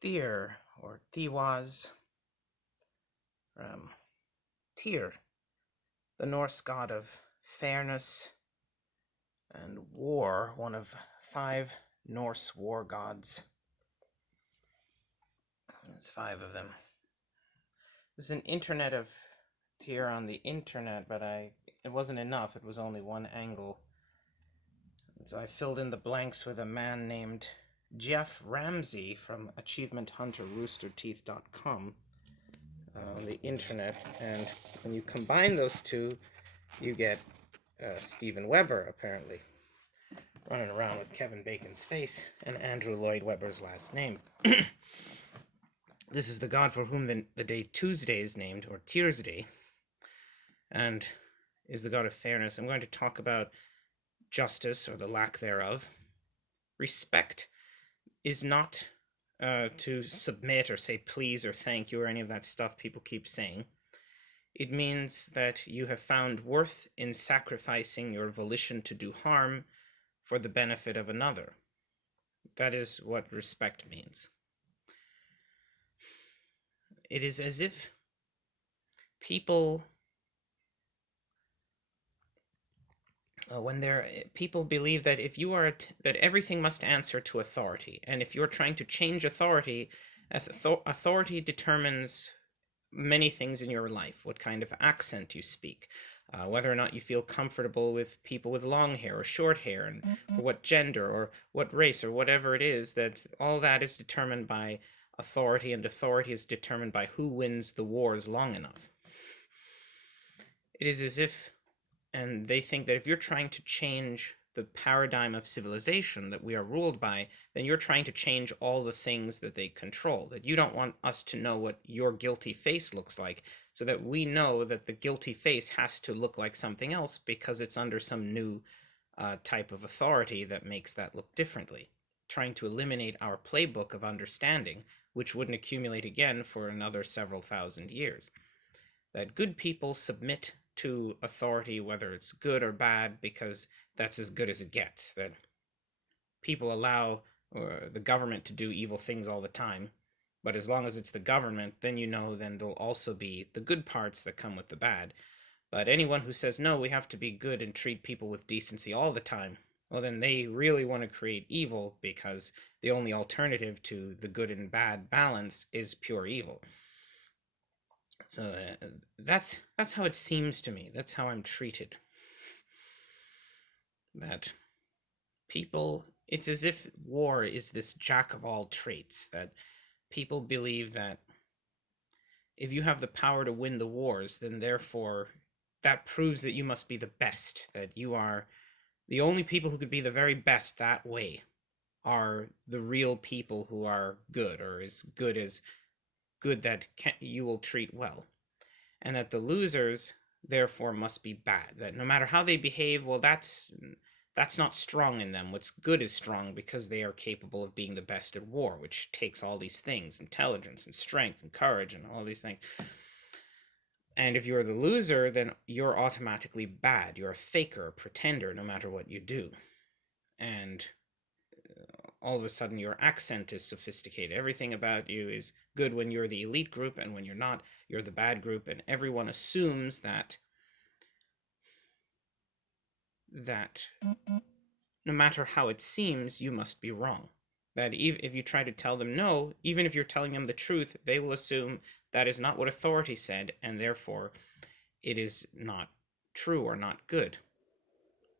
Tyr, or Thiwas, Tyr, the Norse god of fairness and war, one of 5 Norse war gods. There's 5 of them. There's an internet of Tyr on the internet, but it wasn't enough. It was only one angle. And so I filled in the blanks with a man named Jeff Ramsey from achievementhunterroosterteeth.com on the internet, and when you combine those two, you get Steven Weber, apparently, running around with Kevin Bacon's face and Andrew Lloyd Webber's last name. This is the god for whom the day Tuesday is named, or Tuesday, and is the god of fairness. I'm going to talk about justice, or the lack thereof. Respect is not to submit or say please or thank you or any of that stuff people keep saying. It means that you have found worth in sacrificing your volition to do harm for the benefit of another. That is what respect means. It is as if people, people believe that if you are that everything must answer to authority, and if you're trying to change authority, authority determines many things in your life: what kind of accent you speak, whether or not you feel comfortable with people with long hair or short hair, and for what gender or what race or whatever it is. That all that is determined by authority, and authority is determined by who wins the wars long enough. It is as if, and they think that if you're trying to change the paradigm of civilization that we are ruled by, then you're trying to change all the things that they control. That you don't want us to know what your guilty face looks like, so that we know that the guilty face has to look like something else because it's under some new type of authority that makes that look differently. Trying to eliminate our playbook of understanding, which wouldn't accumulate again for another several thousand years. That good people submit to authority, whether it's good or bad, because that's as good as it gets. That people allow the government to do evil things all the time, but as long as it's the government, then then there'll also be the good parts that come with the bad. But anyone who says, no, we have to be good and treat people with decency all the time, well, then they really want to create evil, because the only alternative to the good and bad balance is pure evil. So that's how it seems to me. That's how I'm treated. That people, it's as if war is this jack of all traits. That people believe that if you have the power to win the wars, then therefore that proves that you must be the best. That you are the only people who could be the very best that way are the real people who are good, or as good that you will treat well. And that the losers therefore must be bad. That no matter how they behave, well, that's not strong in them. What's good is strong, because they are capable of being the best at war, which takes all these things: intelligence and strength and courage and all these things. And if you're the loser, then you're automatically bad. You're a faker, a pretender, no matter what you do. And all of a sudden your accent is sophisticated. Everything about you is good when you're the elite group, and when you're not, you're the bad group. And everyone assumes that no matter how it seems, you must be wrong. That if you try to tell them no, even if you're telling them the truth, they will assume that is not what authority said, and therefore it is not true or not good.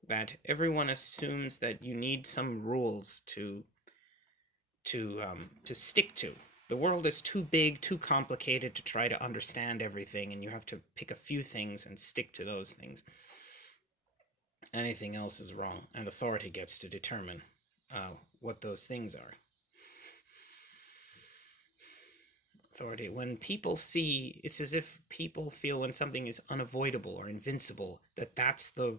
That everyone assumes that you need some rules to stick to. The world is too big, too complicated to try to understand everything, and you have to pick a few things and stick to those things. Anything else is wrong, and authority gets to determine what those things are. Authority. When people see, it's as if people feel when something is unavoidable or invincible, that's the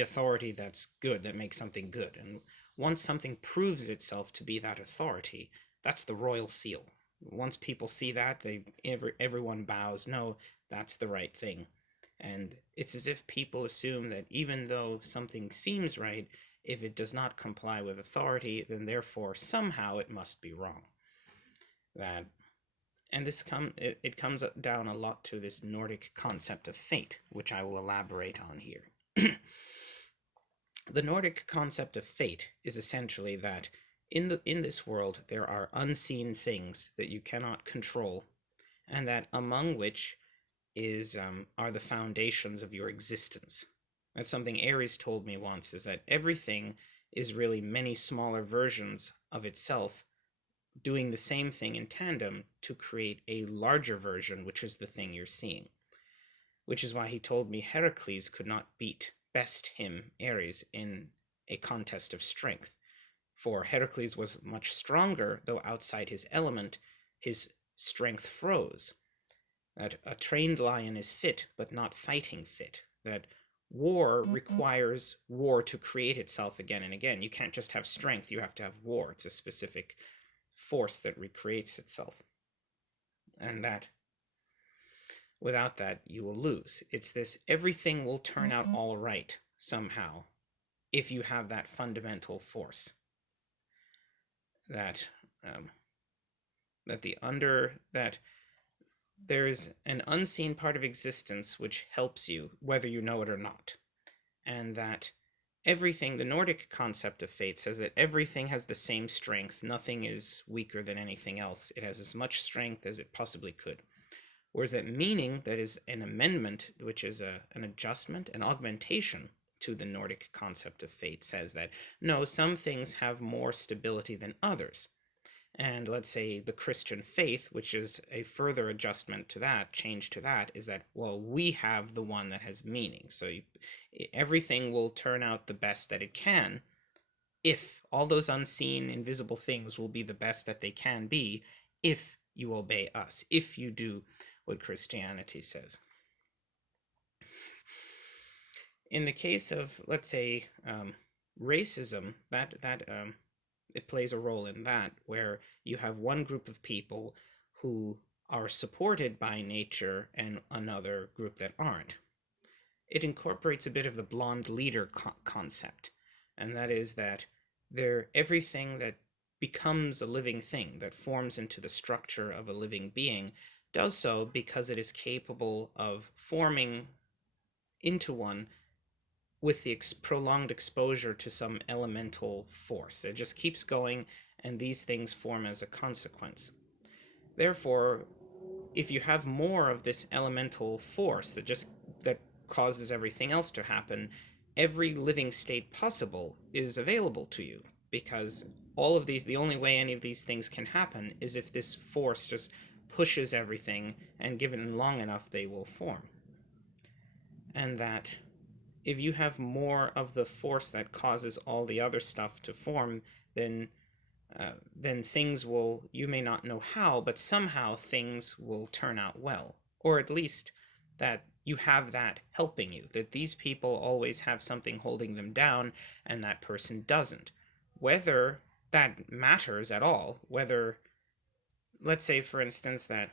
authority that's good, that makes something good. And once something proves itself to be that authority, that's the royal seal. Once people see that, everyone bows. No, that's the right thing. And it's as if people assume that even though something seems right, if it does not comply with authority, then therefore somehow it must be wrong. That and it comes down a lot to this Nordic concept of fate, which I will elaborate on here. The Nordic concept of fate is essentially that in this world there are unseen things that you cannot control, and that among which is are the foundations of your existence. That's something Ares told me once, is that everything is really many smaller versions of itself doing the same thing in tandem to create a larger version, which is the thing you're seeing. Which is why he told me Heracles could not best him, Ares, in a contest of strength. For Heracles was much stronger, though outside his element, his strength froze. That a trained lion is fit, but not fighting fit. That war requires war to create itself again and again. You can't just have strength, you have to have war. It's a specific force that recreates itself. And that without that, you will lose. It's this everything will turn out all right somehow if you have that fundamental force. That that there is an unseen part of existence which helps you, whether you know it or not. And that everything, the Nordic concept of fate says that everything has the same strength. Nothing is weaker than anything else. It has as much strength as it possibly could. Whereas that meaning, that is an amendment, which is an adjustment, an augmentation to the Nordic concept of fate, says that no, some things have more stability than others. And let's say the Christian faith, which is a further adjustment to that, change to that, is that, well, we have the one that has meaning. So everything will turn out the best that it can if all those unseen, invisible things will be the best that they can be if you obey us, if you do what Christianity says. In the case of, let's say, racism, that it plays a role in that, where you have one group of people who are supported by nature and another group that aren't. It incorporates a bit of the blonde leader concept, and that is that everything that becomes a living thing, that forms into the structure of a living being, does so because it is capable of forming into one with the prolonged exposure to some elemental force. It just keeps going, and these things form as a consequence. Therefore, if you have more of this elemental force that causes everything else to happen, every living state possible is available to you, because all of these, the only way any of these things can happen is if this force just pushes everything, and given long enough, they will form. And that if you have more of the force that causes all the other stuff to form, then things will, you may not know how, but somehow things will turn out well. Or at least that you have that helping you, that these people always have something holding them down and that person doesn't. Whether that matters at all, whether, let's say for instance that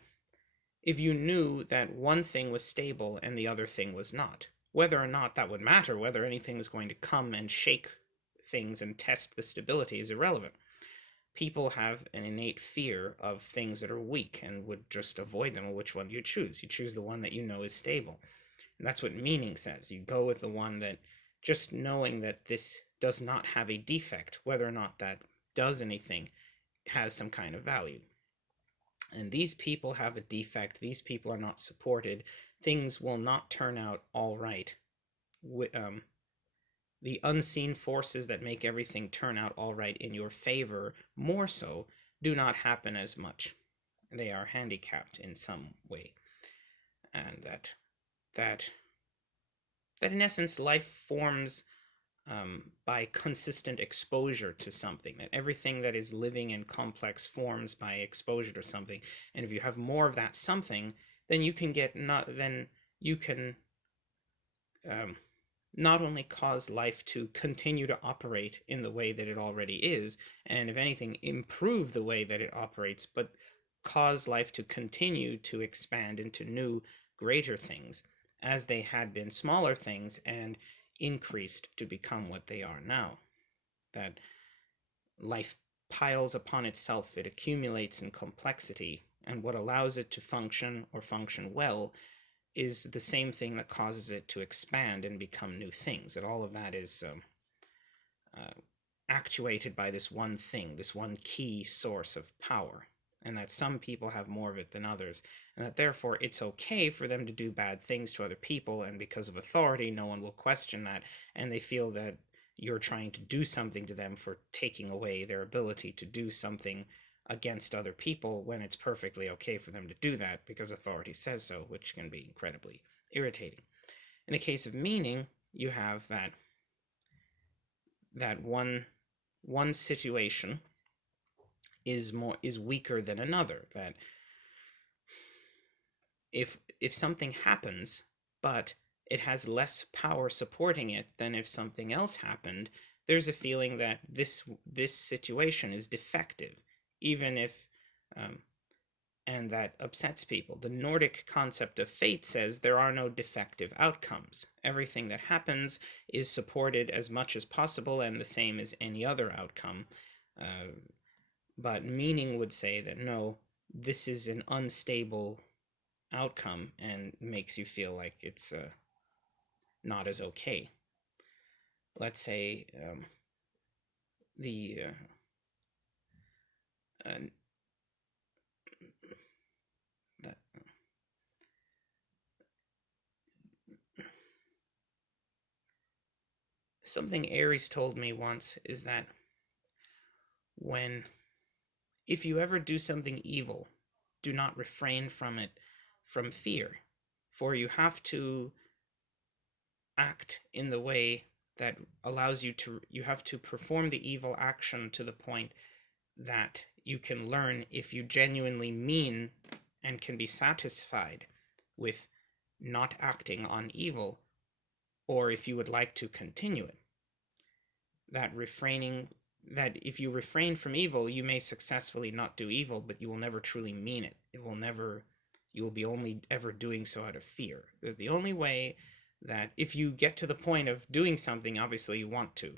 if you knew that one thing was stable and the other thing was not, whether or not that would matter, whether anything is going to come and shake things and test the stability is irrelevant. People have an innate fear of things that are weak and would just avoid them. Well, which one do you choose? You choose the one that you know is stable. And that's what meaning says. You go with the one that, just knowing that this does not have a defect, whether or not that does anything, has some kind of value. And these people have a defect. These people are not supported. Things will not turn out all right. The unseen forces that make everything turn out all right in your favor, more so, do not happen as much. They are handicapped in some way. And that in essence, life forms by consistent exposure to something, that everything that is living and complex forms by exposure to something. And if you have more of that something, then you can not only cause life to continue to operate in the way that it already is, and if anything, improve the way that it operates, but cause life to continue to expand into new, greater things, as they had been smaller things, and increased to become what they are now. That life piles upon itself, it accumulates in complexity, and what allows it to function or function well is the same thing that causes it to expand and become new things. And all of that is actuated by this one thing, this one key source of power, and that some people have more of it than others, and that therefore it's okay for them to do bad things to other people, and because of authority, no one will question that, and they feel that you're trying to do something to them for taking away their ability to do something against other people, when it's perfectly okay for them to do that because authority says so, which can be incredibly irritating. In the case of meaning, you have that one situation is weaker than another. That if something happens, but it has less power supporting it than if something else happened, there's a feeling that this situation is defective, even if and that upsets people. The Nordic concept of fate says there are no defective outcomes. Everything that happens is supported as much as possible and the same as any other outcome. But meaning would say that no, this is an unstable outcome and makes you feel like it's not as okay. Let's say the something Aries told me once is that if you ever do something evil, do not refrain from it from fear, for you have to act in the way that allows you have to perform the evil action to the point that you can learn if you genuinely mean and can be satisfied with not acting on evil, or if you would like to continue it. That if you refrain from evil, you may successfully not do evil, but you will never truly mean it. You will be only ever doing so out of fear. The only way that if you get to the point of doing something, obviously you want to,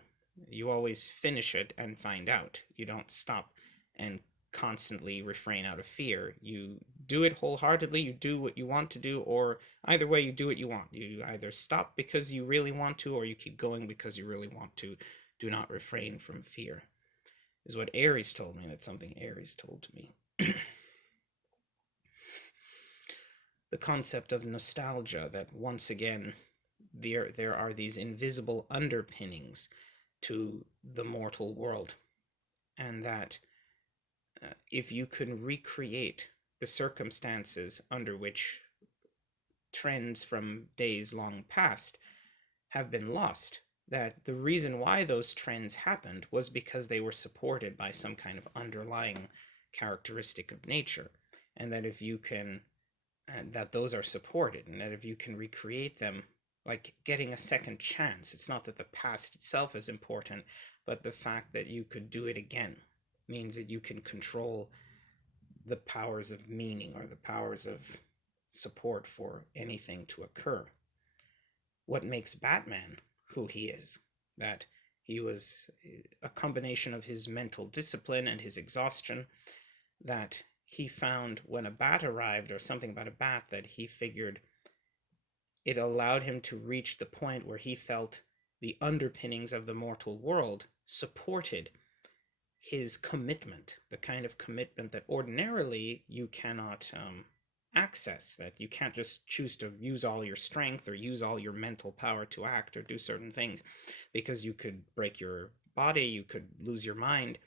you always finish it and find out. You don't stop and constantly refrain out of fear. You do it wholeheartedly, you do what you want to do, or either way you do what you want. You either stop because you really want to, or you keep going because you really want to. Do not refrain from fear, is what Aries told me. That's something Aries told to me. The concept of nostalgia, that once again there are these invisible underpinnings to the mortal world, and that if you can recreate the circumstances under which trends from days long past have been lost, that the reason why those trends happened was because they were supported by some kind of underlying characteristic of nature, and that if you can, that those are supported, and that if you can recreate them, like getting a second chance, it's not that the past itself is important, but the fact that you could do it again means that you can control the powers of meaning or the powers of support for anything to occur. What makes Batman who he is, that he was a combination of his mental discipline and his exhaustion, that he found when a bat arrived, or something about a bat, that he figured it allowed him to reach the point where he felt the underpinnings of the mortal world supported his commitment, the kind of commitment that ordinarily you cannot access, that you can't just choose to use all your strength or use all your mental power to act or do certain things, because you could break your body, you could lose your mind,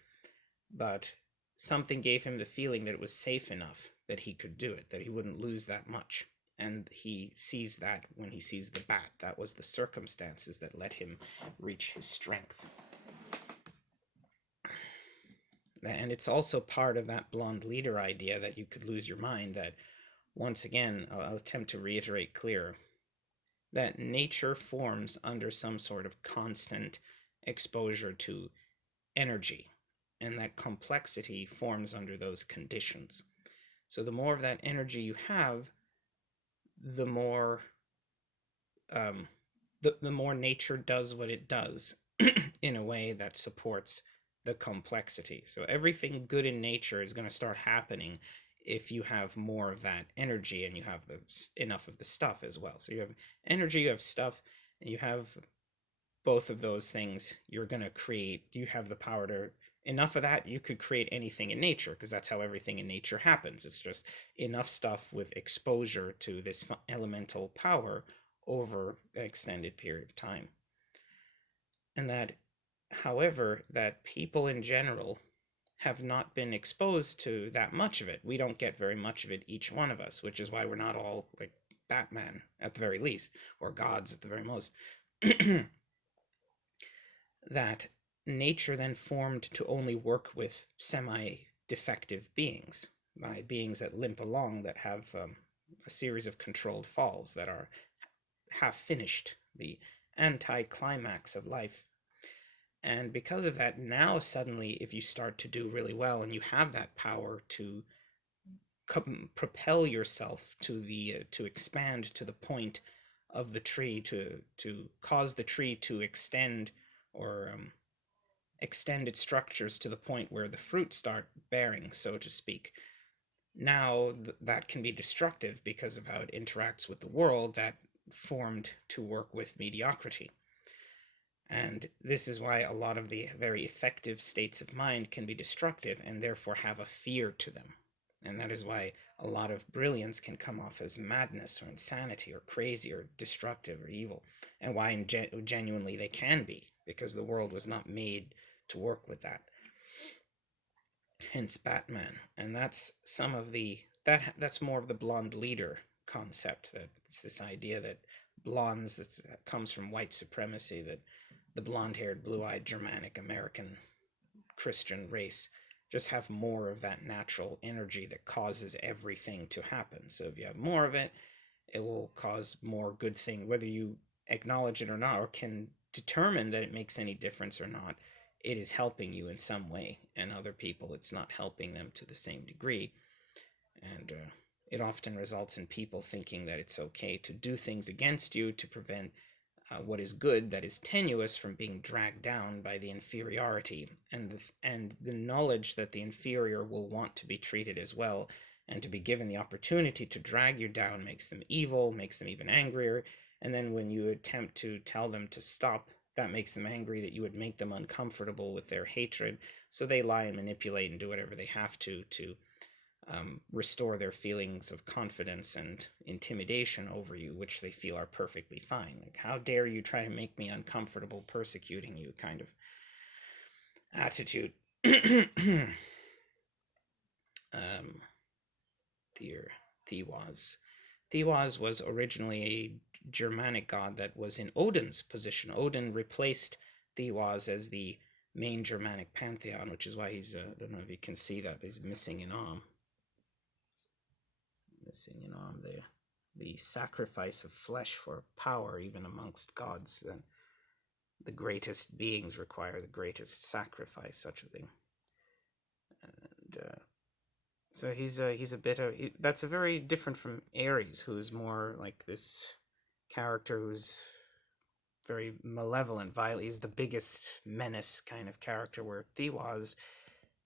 but something gave him the feeling that it was safe enough that he could do it, that he wouldn't lose that much. And he sees that when he sees the bat. That was the circumstances that let him reach his strength. And it's also part of that blonde leader idea that you could lose your mind, that once again, I'll attempt to reiterate clearer, that nature forms under some sort of constant exposure to energy, and that complexity forms under those conditions. So the more of that energy you have, the more the more nature does what it does in a way that supports the complexity. So everything good in nature is going to start happening if you have more of that energy and you have enough of the stuff as well. So you have energy, you have stuff, and you have both of those things. You're going to create, you have the power to, enough of that, you could create anything in nature, because that's how everything in nature happens. It's just enough stuff with exposure to this elemental power over an extended period of time. And that, however, that people in general have not been exposed to that much of it. We don't get very much of it, each one of us, which is why we're not all like Batman at the very least, or gods at the very most. That nature then formed to only work with semi-defective beings, by beings that limp along, that have a series of controlled falls, that are half finished, the anti-climax of life. And because of that, now suddenly, if you start to do really well and you have that power to propel yourself to expand to the point of the tree, to cause the tree to extend, or extend its structures to the point where the fruit start bearing, so to speak. Now that can be destructive because of how it interacts with the world that formed to work with mediocrity. And this is why a lot of the very effective states of mind can be destructive and therefore have a fear to them. And that is why a lot of brilliance can come off as madness or insanity or crazy or destructive or evil. And why genuinely they can be, because the world was not made to work with that. Hence Batman. And that's some of the, that's more of the blonde leader concept. That it's this idea that blondes, that comes from white supremacy, that the blonde-haired, blue-eyed, Germanic, American, Christian race just have more of that natural energy that causes everything to happen. So if you have more of it, it will cause more good thing. Whether you acknowledge it or not, or can determine that it makes any difference or not, it is helping you in some way. And other people, it's not helping them to the same degree. And it often results in people thinking that it's okay to do things against you to prevent what is good, that is tenuous, from being dragged down by the inferiority, and the knowledge that the inferior will want to be treated as well, and to be given the opportunity to drag you down makes them evil, makes them even angrier. And then when you attempt to tell them to stop, that makes them angry, that you would make them uncomfortable with their hatred. So they lie and manipulate and do whatever they have to restore their feelings of confidence and intimidation over you, which they feel are perfectly fine. Like, how dare you try to make me uncomfortable, persecuting you, kind of attitude. Thiwas. Thiwas was originally a Germanic god that was in Odin's position. Odin replaced Thiwas as the main Germanic pantheon, which is why he's, I don't know if you can see that, he's missing an arm. The sacrifice of flesh for power, even amongst gods. The greatest beings require the greatest sacrifice, such a thing. And so he's a bit of, that's a very different from Ares, who's more like this character who's very malevolent, violent. He's the biggest menace kind of character, where Thiwas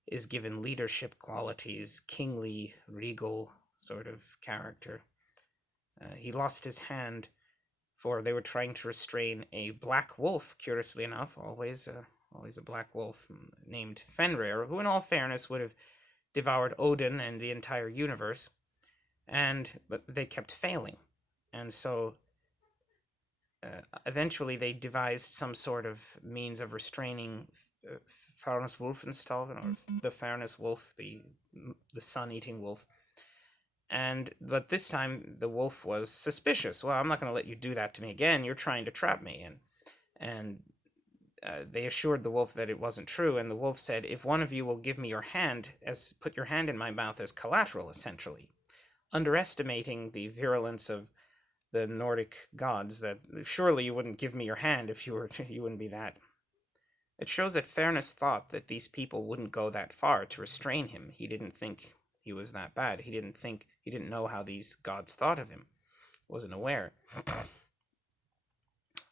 is given leadership qualities, kingly, regal sort of character. He lost his hand, for they were trying to restrain a black wolf, curiously enough, always a black wolf, named Fenrir, who in all fairness would have devoured Odin and the entire universe, but they kept failing. And so eventually they devised some sort of means of restraining Fairness Wolfenstall, or the Fairness Wolf, the sun-eating wolf. But this time the wolf was suspicious. Well, I'm not going to let you do that to me again. You're trying to trap me. And they assured the wolf that it wasn't true. And the wolf said, if one of you will give me your hand, put your hand in my mouth as collateral, essentially, underestimating the virulence of the Nordic gods, that surely you wouldn't give me your hand if you wouldn't be that. It shows that Fairness thought that these people wouldn't go that far to restrain him. He didn't think he was that bad. He didn't know how these gods thought of him. Wasn't aware.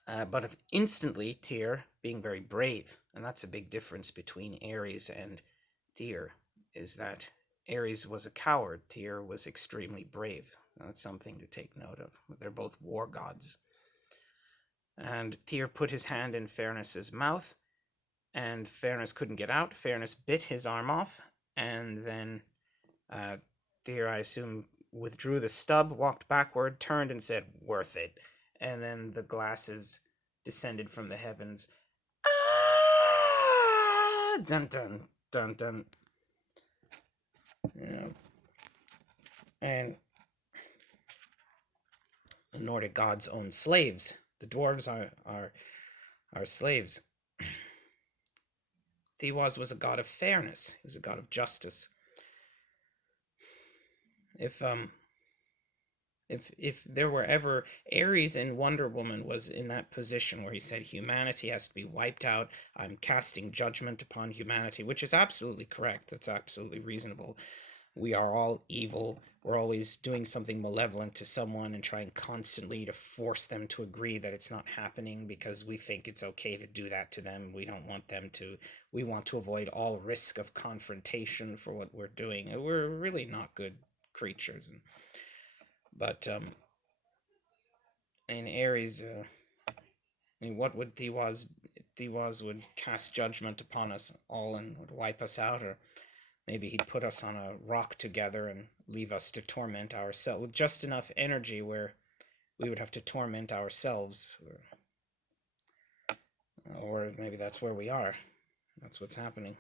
But instantly, Tyr being very brave. And that's a big difference between Ares and Tyr, is that Ares was a coward, Tyr was extremely brave. That's something to take note of. They're both war gods. And Tyr put his hand in Fairness's mouth, and Fairness couldn't get out. Fairness bit his arm off, and then Tyr, I assume, withdrew the stub, walked backward, turned, and said, "Worth it." And then the glasses descended from the heavens. Ah! Dun dun dun dun. Yeah. And the Nordic gods own slaves. The dwarves are slaves. Thiwas was a god of fairness. He was a god of justice. If there were ever, Ares in Wonder Woman was in that position where he said humanity has to be wiped out. I'm casting judgment upon humanity, which is absolutely correct. That's absolutely reasonable. We are all evil. We're always doing something malevolent to someone and trying constantly to force them to agree that it's not happening because we think it's okay to do that to them. We don't want them to. We want to avoid all risk of confrontation for what we're doing. We're really not good creatures. But in Ares, I mean, what would Thiwas? Thiwas would cast judgment upon us all and would wipe us out, or maybe he'd put us on a rock together and leave us to torment ourselves with just enough energy where we would have to torment ourselves. Or maybe that's where we are. That's what's happening.